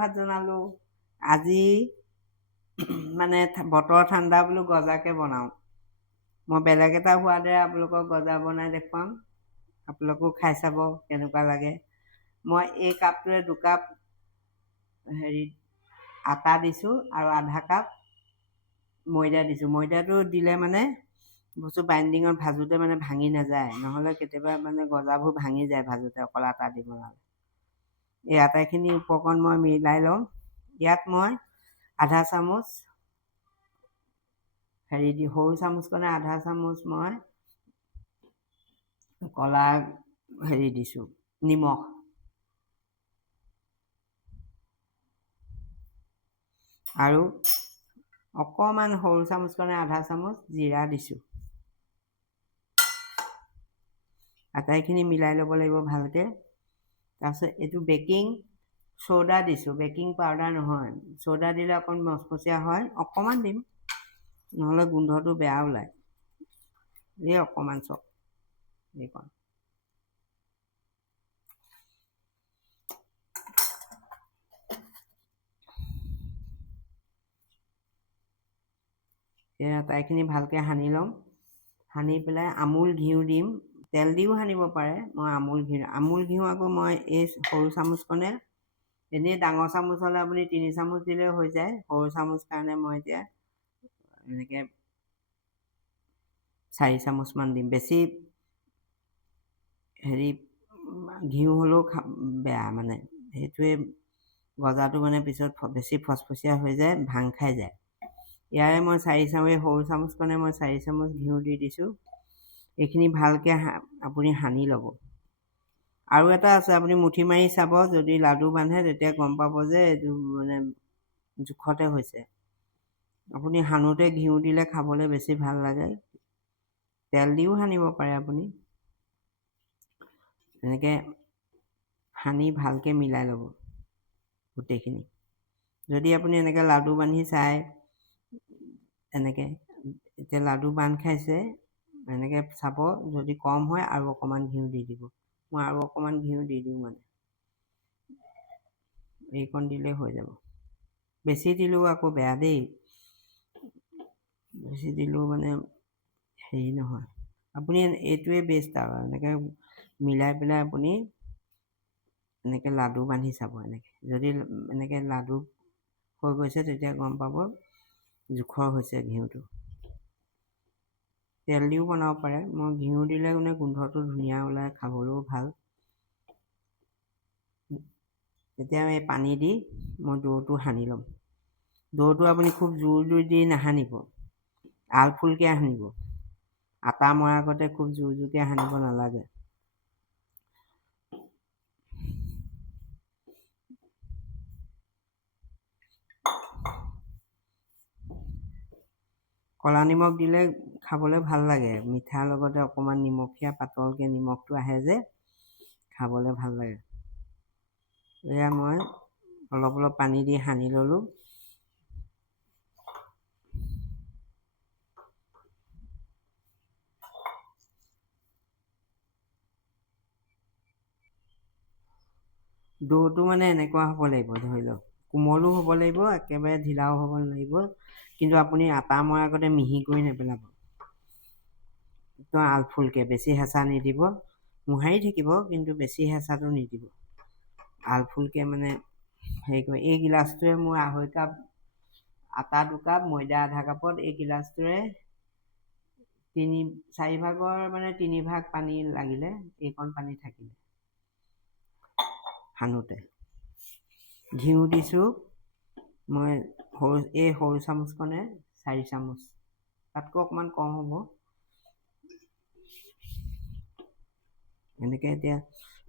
ভাত জনালোঁ। আজি মানে বতৰ ঠাণ্ডা বোলো গজাকে বনাওঁ। মই বেলেগ এটা হোৱাৰ দৰে আপোনালোকক গজা বনাই দেখুৱাম। আপোনালোকেও খাই চাব কেনেকুৱা লাগে। মই এই কাপটোৰে 2 কাপ আটা দিছোঁ আৰু আধা কাপ ময়দা দিছোঁ। ময়দাটো দিলে মানে বস্তু বাইণ্ডিঙত ভাজোঁতে মানে ভাঙি নাযায়, নহ'লে কেতিয়াবা মানে গজাবোৰ ভাঙি যায় ভাজোঁতে অকল আটা দি বনালে। এই আটাইখিনি উপকৰণ মই মিলাই লওঁ। ইয়াত মই আধা চামুচ সৰু চামুচখনে আধা চামুচ মই কলা দিছোঁ নিমখ, আৰু অকণমান সৰু চামুচখনে আধা চামুচ জিৰা দিছোঁ। আটাইখিনি মিলাই ল'ব লাগিব ভালকৈ। তাৰপিছত এইটো বেকিং চ'ডা দিছোঁ, বেকিং পাউডাৰ নহয়। চ'ডা দিলে অকণ মচমচীয়া হয়, অকণমান দিম, নহ'লে গোন্ধটো বেয়া ওলায়। এই অকণমান চব এইকণ। এই আটাইখিনি ভালকৈ সানি ল'ম। সানি পেলাই আমুল ঘিউ দিম, তেল দিও সানিব পাৰে। মই আমুল ঘিউ আকৌ মই এই সৰু চামুচখনে, এনেই ডাঙৰ চামুচ হ'লে আপুনি 3 চামুচ দিলেও হৈ যায়। সৰু চামুচ কাৰণে মই এতিয়া এনেকৈ 4 চামুচমান দিম। বেছি ঘিউ হ'লেও বেয়া, মানে সেইটোৱে গজাটো মানে পিছত বেছি ফচফচীয়া হৈ যায়, ভাং খাই যায়। ইয়াৰে মই 4 চামুচ, সৰু চামুচখনে মই 4 চামুচ ঘিউ দি দিছোঁ। এইখিনি ভালকৈ আপুনি সানি ল'ব। আৰু এটা আছে, আপুনি মুঠি মাৰি চাব, যদি লাডু বান্ধে তেতিয়া গম পাব যে এইটো মানে জোখতে হৈছে। আপুনি সানোতে ঘিউ দিলে খাবলৈ বেছি ভাল লাগে। তেল দিও সানিব পাৰে আপুনি। এনেকৈ সানি ভালকৈ মিলাই ল'ব গোটেইখিনি। যদি আপুনি এনেকৈ লাডু বান্ধি চায়, এনেকৈ এতিয়া লাডু বান্ধ খাইছে, এনেকৈ চাব, যদি কম হয় আৰু অকণমান ঘিউ দি দিব। মই আৰু অকণমান ঘিউ দি দিওঁ, মানে এইকণ দিলেই হৈ যাব। বেছি দিলেও আকৌ বেয়া দেই, বেছি দিলেও মানে নহয়। আপুনি এইটোৱে বেষ্ট আৰু এনেকৈ মিলাই পেলাই আপুনি এনেকৈ লাডু বান্ধি চাব। যদি এনেকৈ লাডু হৈ গৈছে তেতিয়া গম পাব জোখৰ হৈছে ঘিউটো। তেল দিও বনাব পাৰে। মই ঘিউ দিলে মানে গোন্ধটো ধুনীয়া ওলায়, খাবলৈও ভাল। এতিয়া এই পানী দি মই ডোটো সানি ল'ম। ডোটো আপুনি খুব জোৰ দি নাসানিব, আলফুলকৈ সানিব। আটা মৰাৰ আগতে খুব জোৰকৈ সানিব নালাগে। ক'লা নিমখ দিলে খাবলৈ ভাল লাগে, মিঠাৰ লগতে অকণমান নিমখীয়া পাতলকৈ নিমখটো আহে যে খাবলৈ ভাল লাগে। এয়া মই অলপ অলপ পানী দি সানি ল'লোঁ। ডোটো মানে এনেকুৱা হ'ব লাগিব, ধৰি লওক কোমলো হ'ব লাগিব, একেবাৰে ঢিলাও হ'ব লাগিব। কিন্তু আপুনি আটা মৰাৰ আগতে মিহি কৰি নেপেলাব, একদম আলফুলকৈ, বেছি হেঁচা নিদিব। মোহাৰি থাকিব, কিন্তু বেছি হেঁচাটো নিদিব। আলফুলকৈ মানে হেৰি কৰি, এই গিলাচটোৱে মোৰ 2.5 কাপ আটা, 2 কাপ ময়দা, আধা কাপত এই গিলাচটোৰে 4 ভাগৰ মানে 3 ভাগ পানী লাগিলে, এইকণ পানী থাকিলে সানোতে। ঘিউ দিছোঁ মই সৰু চামুচখনে 4 চামুচ, তাতকৈ অকণমান কম হ'ব। এনেকৈ এতিয়া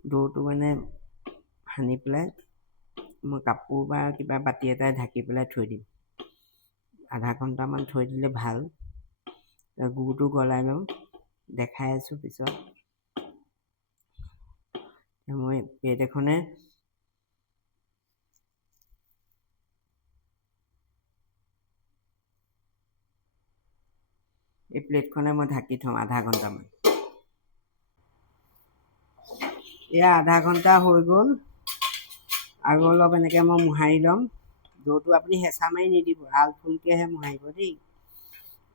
ডোটো মানে সানি পেলাই মই কাপোৰ বা কিবা বাতি এটাই ঢাকি পেলাই থৈ দিম। আধা ঘণ্টামান থৈ দিলে ভাল। গুড়টো গলাই লওঁ, দেখাই আছোঁ পিছত। মই প্লেট এখনে এই প্লেটখনে মই ঢাকি থওঁ আধা ঘণ্টামান। এয়া আধা ঘণ্টা হৈ গ'ল। আৰু অলপ এনেকৈ মই মোহাৰি ল'ম। দৌটো আপুনি হেঁচা মাৰি নিদিব, আলফুলকৈহে মোহাৰিব দেই।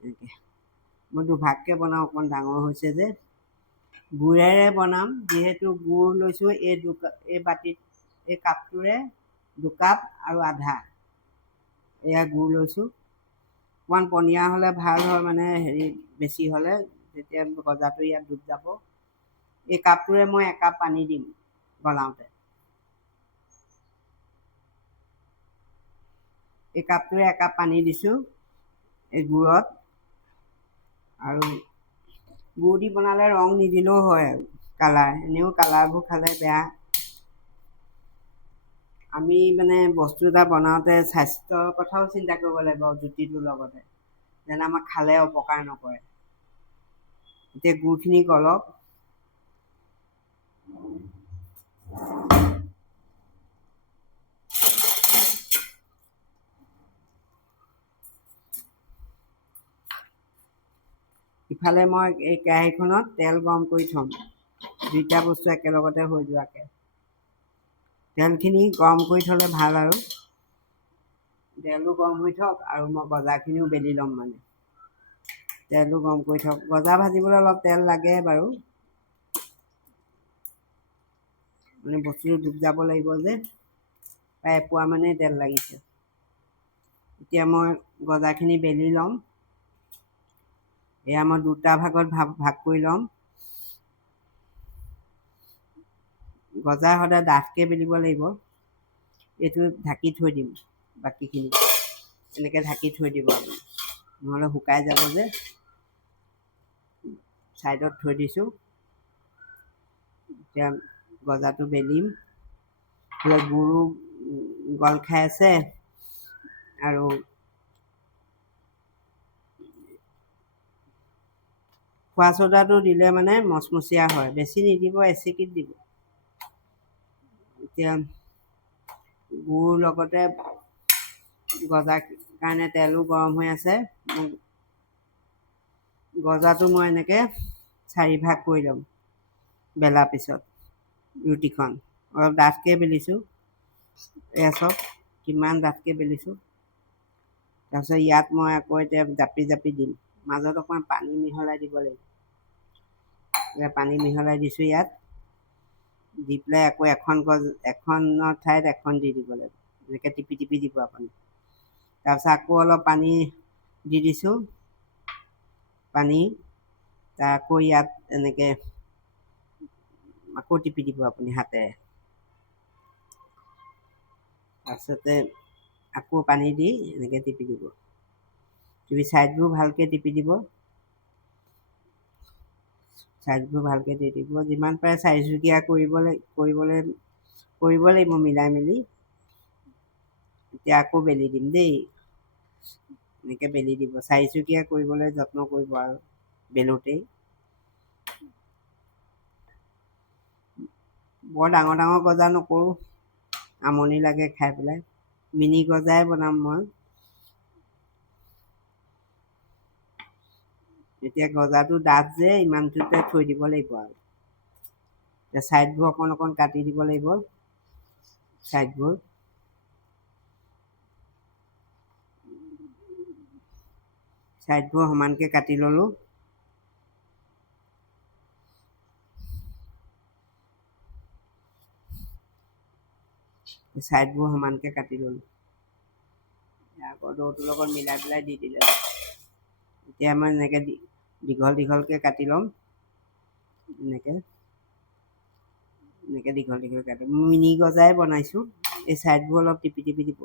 এনেকৈ মই দুভাগকৈ বনাওঁ, অকণমান ডাঙৰ হৈছে যে। গুড়েৰে বনাম, যিহেতু গুড় লৈছোঁ এই বাতিত, এই কাপটোৰে 2 কাপ আৰু আধা এয়া গুড় লৈছোঁ। অকণমান পনীয়া হ'লে ভাল হয়, মানে বেছি হ'লে তেতিয়া গজাটো ইয়াত ডুব যাব। এই কাপটোৰে মই 1 কাপ পানী দিম গলাওঁতে। এই কাপটোৰে 1 কাপ পানী দিছোঁ এই গুড়ত। আৰু গুড় দি বনালে ৰং নিদিলেও হয়, কালাৰ, এনেও কালাৰবোৰ খালে বেয়া। আমি মানে বস্তু এটা বনাওঁতে স্বাস্থ্যৰ কথাও চিন্তা কৰিব লাগিব, জুতিটোৰ লগতে, যেন আমাক খালে অপকাৰ নকৰে। এতিয়া গুড়খিনি গলক। ইফালে মই এই কেৰাহীখনত তেল গৰম কৰি থ'ম, 2টা বস্তু একেলগতে হৈ যোৱাকৈ। তেলখিনি গৰম কৰি থ'লে ভাল আৰু। তেলো গৰম হৈ থওক আৰু মই গজাখিনিও বেলি ল'ম। মানে তেলটো গৰম কৰি থওক। গজা ভাজিবলৈ অলপ তেল লাগে বাৰু, মানে বস্তুটো ডুব যাব লাগিব যে, প্ৰায় এপোৱা মানেই তেল লাগিছে। এতিয়া মই গজাখিনি বেলি ল'ম। এয়া মই 2টা ভাগত ভাগ কৰি ল'ম। গজা সদায় ডাঠকৈ বেলিব লাগিব। এইটো ঢাকি থৈ দিম, বাকীখিনি এনেকৈ ঢাকি থৈ দিব আপুনি, নহ'লে শুকাই যাব যে। ছাইডত থৈ দিছোঁ। এতিয়া গজাটো বেলিম। গুড়ো গল খাই আছে আৰু খোৱা চ'দাটো দিলে মানে মচমচীয়া হয়, বেছি নিদিব, এচিকিত দিব। এতিয়া গুড় লগতে গজাৰ কাৰণে তেলো গৰম হৈ আছে। গজাটো মই এনেকৈ 4 ভাগ কৰি ল'ম বেলাৰ পিছত। ৰুটিখন অলপ ডাঠকৈ বেলিছোঁ, এয়া চাওক কিমান ডাঠকৈ বেলিছোঁ। তাৰপিছত ইয়াত মই আকৌ এতিয়া জাপি জাপি দিম, মাজত অকণমান পানী মিহলাই দিব লাগিব। পানী মিহলাই দিছোঁ ইয়াত, দি পেলাই আকৌ এখনৰ ঠাইত এখন দি দিব লাগিব, এনেকৈ টিপি টিপি দিব আপুনি। তাৰপিছত আকৌ অলপ পানী দি দিছোঁ, আকৌ ইয়াত এনেকৈ আকৌ টিপি দিব আপুনি হাতেৰে। তাৰপিছতে আকৌ পানী দি এনেকৈ টিপি দিব। তুমি ছাইডবোৰ ভালকৈ টিপি দিব, ছাইডবোৰ ভালকৈ দি দিব। যিমান পাৰে 4-জুকীয়া কৰিব লাগিব মিলাই মেলি। এতিয়া আকৌ বেলি দিম দেই, এনেকৈ বেলি দিব। 4-জুকীয়া কৰিবলৈ যত্ন কৰিব আৰু বেলোতেই। বৰ ডাঙৰ ডাঙৰ গজা নকৰোঁ, আমনি লাগে খাই পেলাই। মিনি গজাই বনাম মই। এতিয়া গজাটো ডাঠ যে, ইমানটোতে থৈ দিব লাগিব আৰু। এতিয়া ছাইডবোৰ অকণ অকণ কাটি দিব লাগিব, ছাইডবোৰ সমানকৈ কাটি ল'লোঁ। ছাইডবোৰ সমানকৈ কাটি ল'লোঁ। আকৌ দৌটোৰ লগত মিলাই পেলাই দি দিলে। এতিয়া মই এনেকৈ দীঘল দীঘলকৈ কাটি ল'ম, এনেকৈ দীঘল দীঘল কাটি মিনি গজাই বনাইছোঁ। এই ছাইডবোৰ অলপ টিপি টিপি দিব,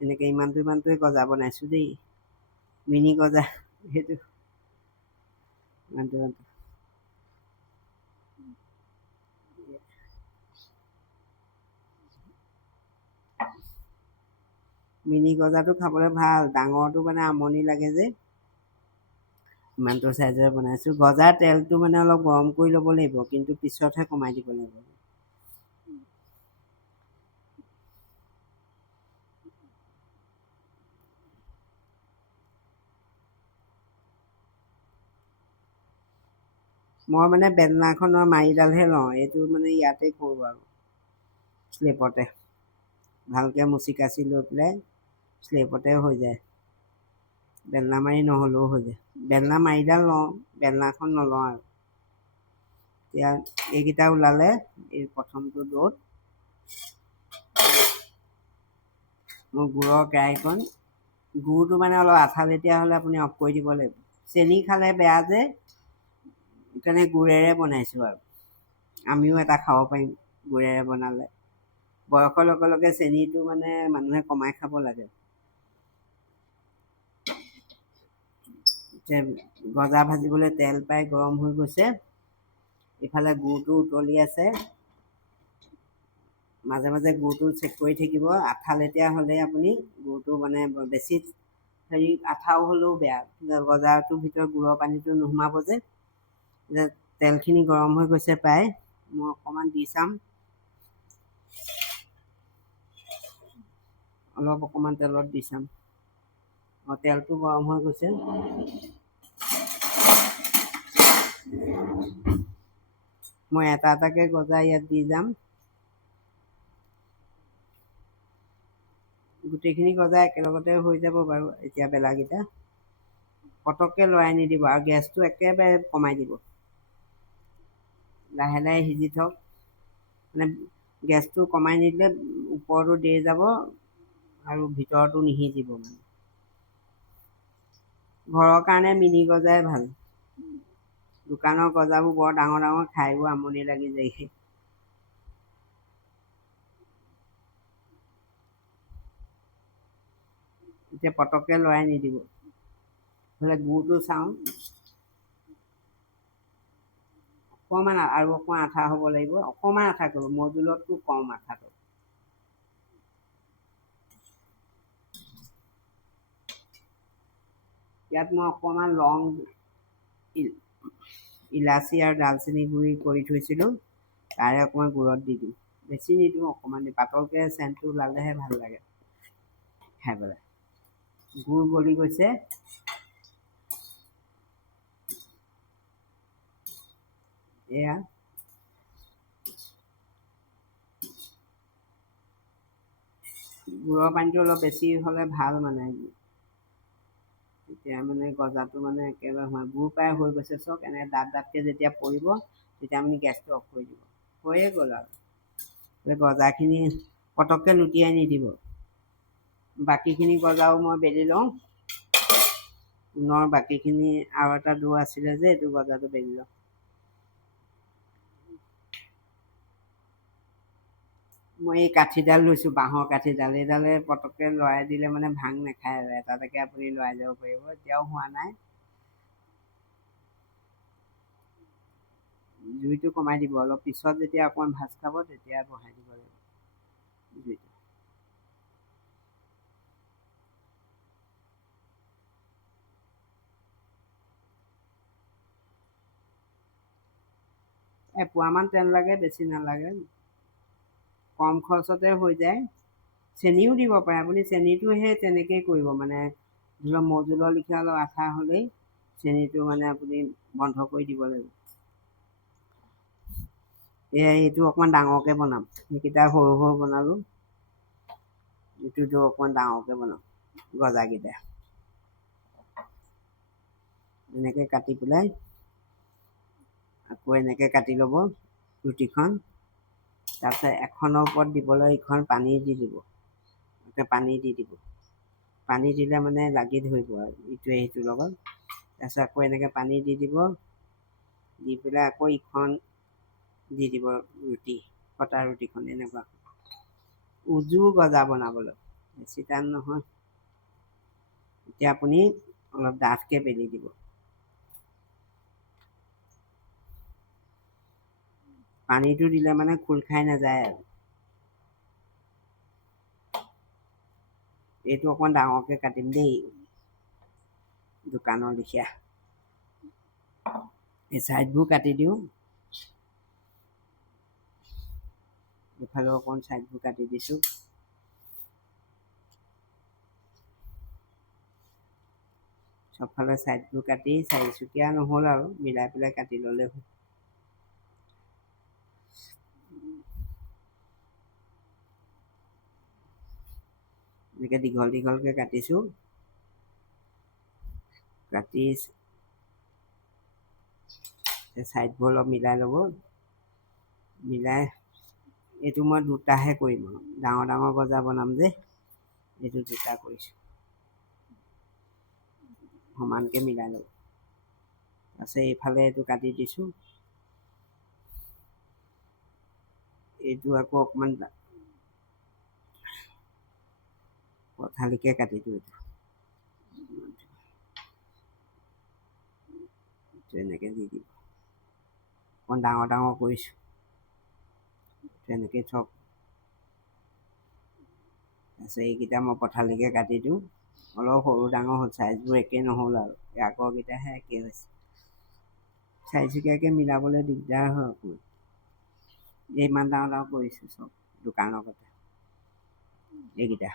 এনেকৈ ইমানটোৱে গজা বনাইছোঁ দেই, মিনি গজা সেইটো ইমানটো। মিনি গজাটো খাবলৈ ভাল, ডাঙৰটো মানে আমনি লাগে যে, ইমানটো চাইজৰে বনাইছোঁ। গজাৰ তেলটো মানে অলপ গৰম কৰি ল'ব লাগিব, কিন্তু পিছতহে কমাই দিব লাগিব। মই মানে বেলনাখনৰ মাৰিডালহে লওঁ, এইটো মানে ইয়াতে কৰোঁ আৰু। স্লেপতে ভালকৈ মুচি কাচি লৈ পেলাই স্লেপতে হৈ যায়। বেলনা মাৰি নহ'লেও হৈ যায়। বেলনা মাৰিডাল লওঁ, বেলনাখন নলওঁ আৰু। এতিয়া এইকেইটা ওলালে, এই প্ৰথমটো দৌত মোৰ গুড়ৰ কেৰাহীখন, গুড়টো মানে অলপ আঠালেটীয়া হ'লে আপুনি অফ কৰি দিব লাগিব। চেনি খালে বেয়া যে, সেইকাৰণে গুড়েৰে বনাইছোঁ আৰু। আমিও এটা খাব পাৰিম গুড়েৰে বনালে। বয়সৰ লগে লগে চেনিটো মানে মানুহে কমাই খাব লাগে। গজা ভাজিবলৈ তেল প্ৰায় গৰম হৈ গৈছে। ইফালে গুড়টো উতলি আছে। মাজে মাজে গুড়টো চেক কৰি থাকিব। আঠালেটীয়া হ'লে আপুনি গুড়টো মানে বেছি আঠাও হ'লেও বেয়া, গজাটোৰ ভিতৰত গুড়ৰ পানীটো নোসোমাব যে। তেলখিনি গৰম হৈ গৈছে প্ৰায়, মই অকণমান দি চাম। অলপ অকণমান তেলত দি চাম। তেলটো গৰম হৈ গৈছে। মই এটা এটাকৈ গজা ইয়াত দি যাম। গোটেইখিনি গজা একেলগতে হৈ যাব বাৰু এতিয়া বেলাকেইটা। পটককৈ লৰাই নিদিব আৰু গেছটো একেবাৰে কমাই দিব। লাহে লাহে সিজি থওক। মানে গেছটো কমাই নিদিলে ওপৰটো দেই যাব আৰু ভিতৰটো নিসিজিব। মানে ঘৰৰ কাৰণে মিনি গজাই ভাল। দোকানৰ গজাবোৰ বৰ ডাঙৰ ডাঙৰ, খাইবোৰ আমনি লাগি যায়গৈ। এতিয়া পটককৈ লৰাই নিদিব। হ'লে গুড়টো চাওঁ, অকণমান আৰু অকণমান আঠা হ'ব লাগিব। অকণমান আঠা কৰিব, মৌজোলতকৈ কম আঠাটো। ইয়াত মই অকণমান লং, ইলাচি আৰু ডালচেনি গুড়ি কৰি থৈছিলোঁ, তাৰে অকণমান গুড়ত দি দিম। বেছি নিদিওঁ, অকণমান পাতলকৈ চেণ্টটো ওলালেহে ভাল লাগে খাই পেলাই। গুড় গলি গৈছে। এয়া গুড়ৰ পানীটো অলপ বেছি হ'লে ভাল মানে। এতিয়া মানে গজাটো মানে একেবাৰে হয়, গুড় প্ৰায় হৈ গৈছে চব। এনেকৈ ডাঠ ডাঠকৈ যেতিয়া পৰিব, তেতিয়া আপুনি গেছটো অফ কৰি দিব। হৈয়ে গ'ল আৰু। গজাখিনি পটককৈ লুটিয়াই নিদিব। বাকীখিনি গজাও মই বেলি লওঁ। পুনৰ বাকীখিনি আৰু এটা ডো আছিলে যে, এইটো গজাটো বেলি লওঁ। মই এই কাঠিডাল লৈছোঁ, বাঁহৰ কাঠিডাল। এইডালে পটককৈ লৰাই দিলে মানে ভাং নাখায় আৰু এটা এটাকৈ আপুনি লৰাই যাব পাৰিব। এতিয়াও হোৱা নাই। জুইটো কমাই দিব। অলপ পিছত যেতিয়া অকণমান ভাজ খাব, তেতিয়া বঢ়াই দিব লাগিব জুইটো। এপোৱামান তেল লাগে, বেছি নালাগে। কম খৰচতে হৈ যায়। চেনিও দিব পাৰে আপুনি। চেনিটো সেই তেনেকৈয়ে কৰিব, মানে ধৰি লওক মৌজোলৰ লেখীয়া অলপ আঠা হ'লেই চেনিটো মানে আপুনি বন্ধ কৰি দিব লাগিব। এইটো অকণমান ডাঙৰকৈ বনাম, সেইকেইটা সৰু সৰু বনালোঁ। এইটো অকণমান ডাঙৰকৈ বনাম, গজাকেইটা এনেকৈ কাটি পেলাই আকৌ এনেকৈ কাটি ল'ব ৰুটিখন। তাৰপিছত এখনৰ ওপৰত দিবলৈ ইখন পানী দি দিব। পানী দি দিব। পানী দিলে মানে লাগি ধৰিব আৰু ইটোৱে সিটোৰ লগত। তাৰপিছত আকৌ এনেকৈ পানী দি দিব। দি পেলাই আকৌ ইখন দি দিব ৰুটি, কটা ৰুটিখন। এনেকুৱা উজু গজা বনাবলৈ বেছি টান নহয়। এতিয়া আপুনি অলপ ডাঠকৈ বেলি দিব। পানীটো দিলে মানে খোল খাই নাযায় আৰু। এইটো অকণমান ডাঙৰকৈ কাটিম দেই, দোকানৰ লেখীয়া। এই ছাইডবোৰ কাটি দিওঁ। এইফালেও অকণমান ছাইডবোৰ কাটি দিছোঁ। চবফালে ছাইডবোৰ কাটি, চাৰিচুকীয়া নহ'ল আৰু মিলাই পেলাই কাটি ল'লে হ'ল। এনেকৈ দীঘল দীঘলকৈ কাটিছোঁ। কাটি ছাইডবোৰ অলপ মিলাই ল'ব। মিলাই এইটো মই দুটাহে কৰিম, ডাঙৰ ডাঙৰ গজা বনাম যে, এইটো দুটা কৰিছোঁ। সমানকৈ মিলাই ল'ব। তাৰপিছত এইফালে এইটো কাটি দিছোঁ। এইটো আকৌ অকণমান পথালিকৈ কাটি দিওঁ। এনেকৈ দি দিম। অকণ ডাঙৰ ডাঙৰ কৰিছোঁ, তেনেকৈ থওক। তাৰপিছত এইকেইটা মই পথালিকৈ কাটি দিওঁ। অলপ সৰু ডাঙৰ হ'ল, চাইজবোৰ একেই নহ'ল আৰু আগৰকেইটাহে একেই হৈছে। চাৰিচুকীয়াকৈ মিলাবলৈ দিগদাৰ হয় অকণমান। ইমান ডাঙৰ ডাঙৰ কৰিছোঁ চব দোকানৰ কথা। এইকেইটা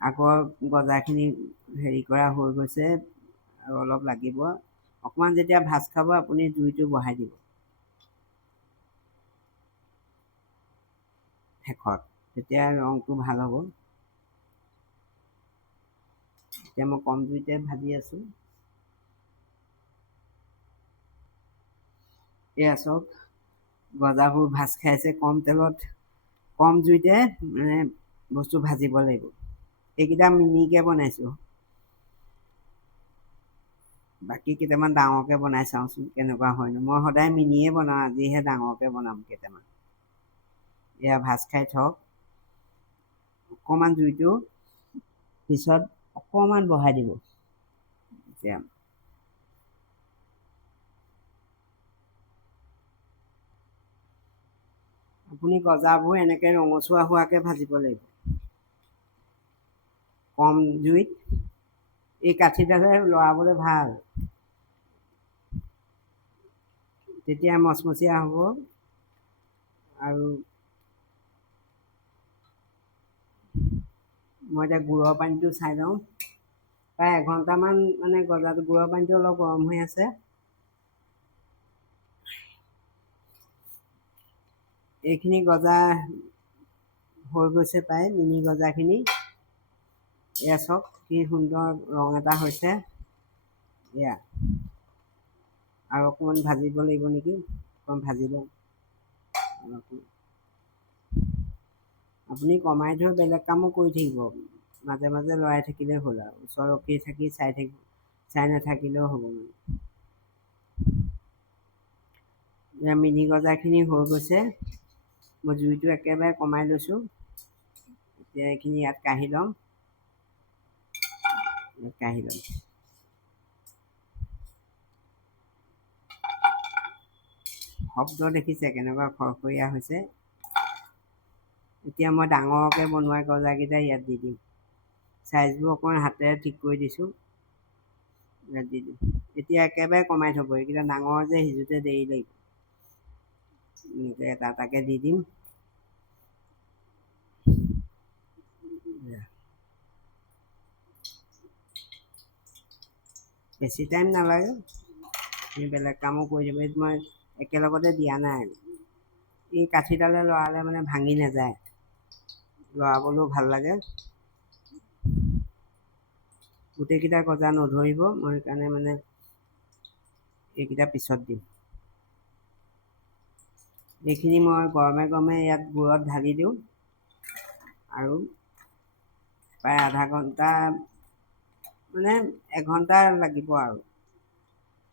আগৰ গজাখিনি হেৰি কৰা হৈ গৈছে আৰু অলপ লাগিব। অকণমান যেতিয়া ভাজ খাব আপুনি জুইটো বঢ়াই দিব শেষত, তেতিয়া ৰংটো ভাল হ'ব। এতিয়া মই কম জুইতে ভাজি আছোঁ। এয়া চাওক, গজাবোৰ ভাজ খাইছে। কম তেলত কম জুইতে মানে বস্তু ভাজিব লাগিব। এইকেইটা মিনিকৈ বনাইছোঁ। বাকী কেইটামান ডাঙৰকৈ বনাই চাওঁচোন কেনেকুৱা হয়নো। মই সদায় মিনিয়ে বনাওঁ, আজিহে ডাঙৰকৈ বনাম কেইটামান। এয়া ভাজ খাই থওক। অকণমান জুইটো পিছত অকণমান বঢ়াই দিব। এতিয়া আপুনি গজাবোৰ এনেকৈ ৰঙচুৱা হোৱাকৈ ভাজিব লাগিব, কম জুইত। এই কাঠিডালে লৰাবলৈ ভাল, তেতিয়া মচমচীয়া হ'ব। আৰু মই এতিয়া গুড়ৰ পানীটো চাই লওঁ। প্ৰায় এঘণ্টামান মানে গজাটো, গুড়ৰ পানীটো অলপ গৰম হৈ আছে। এইখিনি গজা হৈ গৈছে প্ৰায়, মিনি গজাখিনি। এয়া চাওক কি সুন্দৰ ৰং এটা হৈছে। এয়া আৰু অকণমান ভাজিব লাগিব নেকি, অকণমান ভাজি লওঁ। আপুনি কমাই থৈ বেলেগ কামো কৰি থাকিব, মাজে মাজে লৰাই থাকিলেই হ'ল আৰু ওচৰত ৰখি থাকি চাই নাথাকিলেও হ'ব। মিনি গজাখিনি হৈ গৈছে। মই জুইটো একেবাৰে কমাই লৈছোঁ। এতিয়া এইখিনি ইয়াত কাঢ়ি ল'ম। শব্দ দেখিছে কেনেকুৱা খৰখৰীয়া হৈছে। এতিয়া মই ডাঙৰকৈ বনোৱা গজাকেইটা ইয়াত দি দিম। চাইজবোৰ অকণমান হাতেৰে ঠিক কৰি দিছোঁ। ইয়াত দি দিম। এতিয়া একেবাৰে কমাই থ'ব, এইকেইটা ডাঙৰ যে সিজোতে দেৰি লাগিব। এনেকৈ এটা এটাকৈ দি দিম। বেছি টাইম নালাগে, আপুনি বেলেগ কামো কৰি দিব। এইটো মই একেলগতে দিয়া নাই। এই কাঠিডালে লৰালে মানে ভাঙি নাযায়, লৰাবলৈও ভাল লাগে। গোটেইকেইটা গজা নধৰিব, মই সেইকাৰণে মানে এইকেইটা পিছত দিম। এইখিনি মই গৰমে গৰমে ইয়াত গুড়ত ঢালি দিওঁ আৰু প্ৰায় আধা ঘণ্টা মানে এঘণ্টা লাগিব আৰু,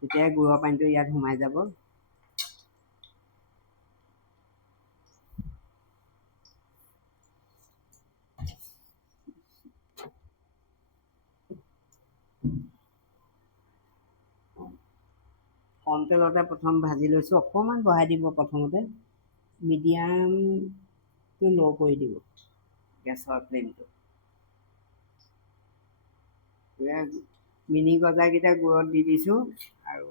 তেতিয়াই গুড়ৰ পানীটো ইয়াত সোমাই যাব। কম তেলতে প্ৰথম ভাজি লৈছোঁ। অকণমান বঢ়াই দিব প্ৰথমতে, মিডিয়ামটো ল' কৰি দিব গেছৰ ফ্লেমটো। মিনি গজাকেইটা গুড়ত দি দিছোঁ আৰু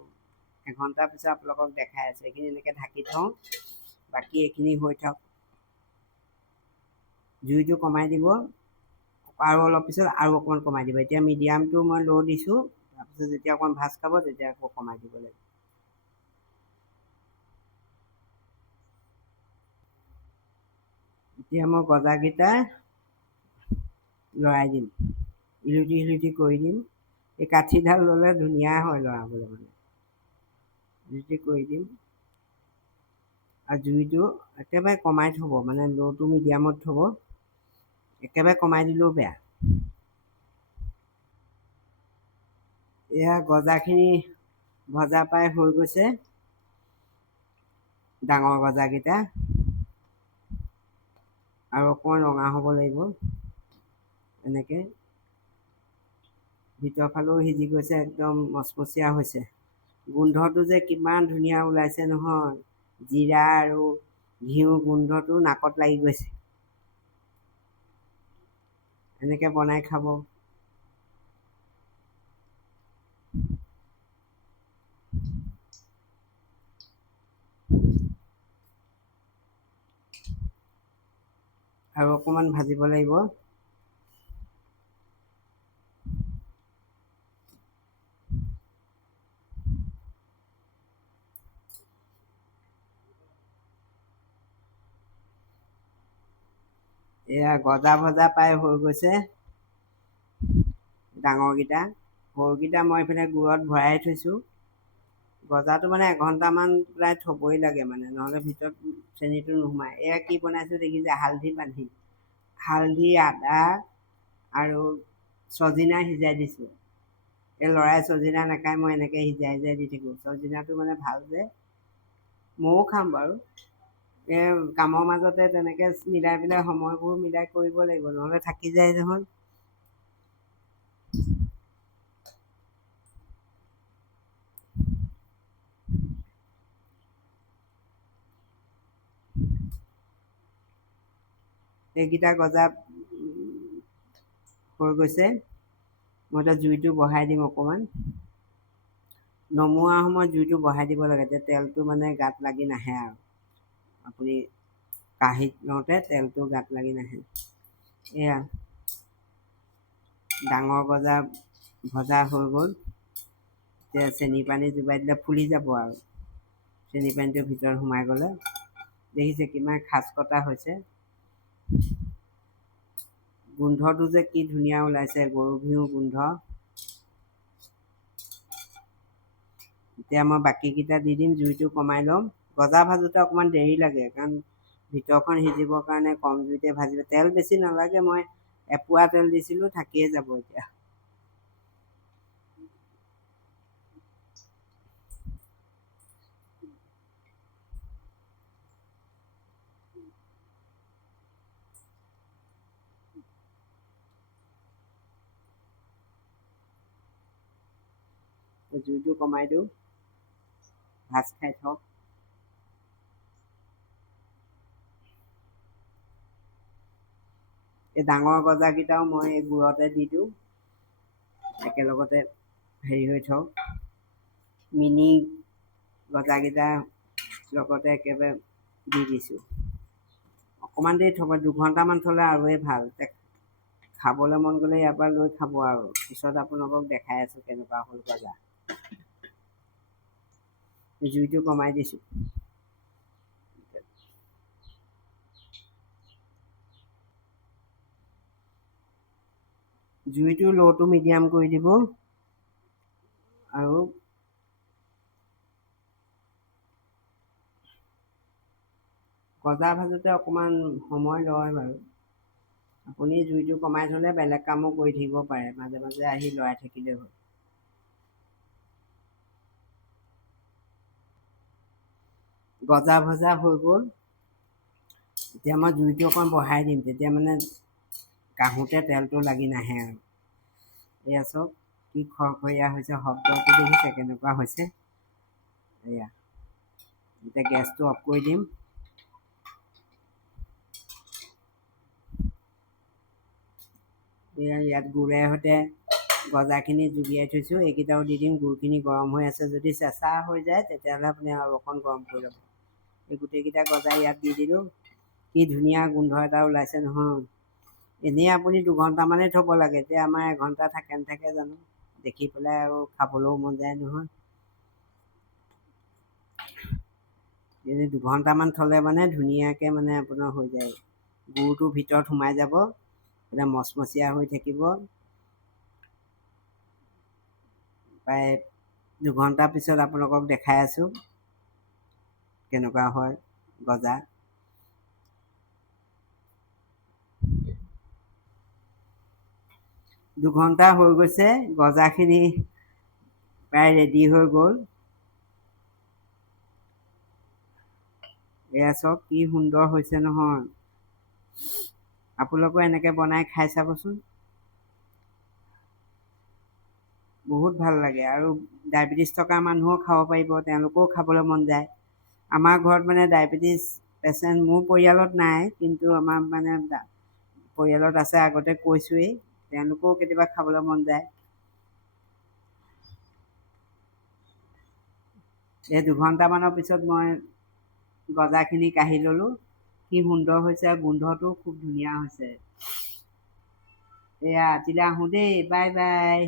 এঘণ্টাৰ পিছত আপোনালোকক দেখাই আছোঁ। এইখিনি এনেকৈ ঢাকি থওঁ, বাকী এইখিনি হৈ থাকক। জুইটো কমাই দিব আৰু অলপ পিছত আৰু অকণমান কমাই দিব। এতিয়া মিডিয়ামটো মই ল' দিছোঁ, তাৰপিছত যেতিয়া অকণমান ভাজ খাব তেতিয়া আকৌ কমাই দিব লাগিব। এতিয়া মই গজাকেইটা লৰাই দিম, ইলুটি সিলুটি কৰি দিম। এই কাঠিডাল ল'লে ধুনীয়া হয় লৰাবলৈ, মানে ইলুটি কৰি দিম। আৰু জুইটো একেবাৰে কমাই থ'ব, মানে ল' টু মিডিয়ামত থ'ব। একেবাৰে কমাই দিলেও বেয়া। এয়া গজাখিনি ভজা প্ৰায় হৈ গৈছে, ডাঙৰ গজাকেইটা। আৰু অকণমান ৰঙা হ'ব লাগিব, এনেকৈ ভিতৰ ফালেও সিজি গৈছে, একদম মচমচীয়া হৈছে। গোন্ধটো যে কিমান ধুনীয়া ওলাইছে নহয়, জিৰা আৰু ঘিউ গোন্ধটো নাকত লাগি গৈছে। এনেকৈ বনাই খাব। আৰু অকণমান ভাজিব লাগিব। এয়া গজা ভজা প্ৰায় হৈ গৈছে, ডাঙৰকেইটা। সৰুকেইটা মই এইফালে গুড়ত ভৰাই থৈছোঁ। গজাটো মানে এঘণ্টামান প্ৰায় থ'বই লাগে, মানে নহ'লে ভিতৰত চেনিটো নোসোমায়। এয়া কি বনাইছোঁ দেখিছে, হালধি, আদা আৰু চজিনা সিজাই দিছোঁ। এই ল'ৰাই চজিনা নাখায়, মই এনেকৈ সিজাই দি থাকোঁ। চজিনাটো মানে ভাল যে, ময়ো খাম বাৰু। এই কামৰ মাজতে তেনেকৈ মিলাই পেলাই সময়বোৰ মিলাই কৰিব লাগিব, নহ'লে থাকি যায় নহয়। এইকেইটা গজা হৈ গৈছে। মই এতিয়া জুইটো বঢ়াই দিম অকণমান। নমোৱাৰ সময়ত জুইটো বঢ়াই দিব লাগে, তেতিয়া তেলটো মানে গাত লাগি নাহে আৰু। আপুনি কাঁহীত লওঁতে তেলটো গাত লাগি নাহে। এয়া ডাঙৰ গজা ভজা হৈ গ'ল। এতিয়া চেনি পানী জোবাই দিলে ফুলি যাব আৰু। চেনি পানীটো ভিতৰত সোমাই গ'লে দেখিছে কিমান খাচ কটা হৈছে। গোন্ধটো যে কি ধুনীয়া ওলাইছে, গৰু ঘিউ গোন্ধ। এতিয়া মই বাকীকেইটা দি দিম, জুইটো কমাই ল'ম। গজা ভাজোতে অকণমান দেৰি লাগে, কাৰণ ভিতৰখন সিজিবৰ কাৰণে কম জুইতে ভাজিব। তেল বেছি নালাগে, মই এপোৱা তেল দিছিলোঁ, থাকিয়ে যাব এতিয়া। জুইটো কমাই দিওঁ, ভাজ খাই থওক। এই ডাঙৰ গজাকেইটাও মই এই গুড়তে দি দিওঁ, একেলগতে হেৰি হৈ থওক। মিনি গজাকেইটা লগতে একেবাৰে দি দিছোঁ। অকণমান দেৰি থ'ব, 2 ঘণ্টামান থ'লে আৰুৱে ভাল। খাবলৈ মন গ'লে ইয়াৰ পৰা লৈ খাব আৰু। পিছত আপোনালোকক দেখাই আছোঁ কেনেকুৱা হ'ল গজা। জুইটো কমাই দিছোঁ। জুইটো ল' টু মিডিয়াম কৰি দিব। আৰু গজা ভাজোতে অকণমান সময় লয় বাৰু। আপুনি জুইটো কমাই থ'লে বেলেগ কামো কৰি থাকিব পাৰে, মাজে মাজে আহি লৰাই থাকিলেই হ'ল। গজা ভজা হৈ গ'ল। এতিয়া মই জুইটো অকণ বঢ়াই দিম, তেতিয়া মানে কাঢ়োতে তেলটো লাগি নাহে আৰু। এয়া চাওক কি খৰখৰীয়া হৈছে, শব্দটো দেখিছে কেনেকুৱা হৈছে। এয়া এতিয়া গেছটো অফ কৰি দিম। এয়া ইয়াত গুড়ে সৈতে গজাখিনি জুবিয়াই থৈছোঁ, এইকেইটাও দি দিম। গুড়খিনি গৰম হৈ আছে, যদি চেঁচা হৈ যায় তেতিয়াহ'লে আপুনি আৰু অকণ গৰম কৰি ল'ব। এই গোটেইকেইটা গজা ইয়াত দি দিলোঁ। কি ধুনীয়া গোন্ধ এটা ওলাইছে নহয়। এনেই আপুনি 2 ঘণ্টামানেই থ'ব লাগে, এতিয়া আমাৰ এঘণ্টা থাকে নাথাকে জানো। দেখি পেলাই আৰু খাবলৈও মন যায় নহয়। এনে 2 ঘণ্টামান থ'লে মানে ধুনীয়াকৈ মানে আপোনাৰ হৈ যায়। গুড়টো ভিতৰত সোমাই যাব, একদম মচমচীয়া হৈ থাকিব। প্ৰায় 2 ঘণ্টাৰ পিছত আপোনালোকক দেখাই আছোঁ কেনেকুৱা হয় গজা। 2 ঘণ্টা হৈ গৈছে, গজাখিনি প্ৰায় ৰেডি হৈ গ'ল। এয়া চাওক কি সুন্দৰ হৈছে নহয়। আপোনালোকেও এনেকৈ বনাই খাই চাবচোন, বহুত ভাল লাগে। আৰু ডায়েবেটিছ থকা মানুহো খাব পাৰিব, তেওঁলোকেও খাবলৈ মন যায়। আমাৰ ঘৰত মানে ডায়েবেটিছ পেচেণ্ট মোৰ পৰিয়ালত নাই, কিন্তু আমাৰ মানে পৰিয়ালত আছে, আগতে কৈছোঁৱেই, তেওঁলোকেও কেতিয়াবা খাবলৈ মন যায়। এই 2 ঘণ্টামানৰ পিছত মই গজাখিনি কাঢ়ি ল'লোঁ। কি সুন্দৰ হৈছে, আৰু গোন্ধটোও খুব ধুনীয়া হৈছে। এয়া আজিলৈ আহোঁ দেই, বাই বাই।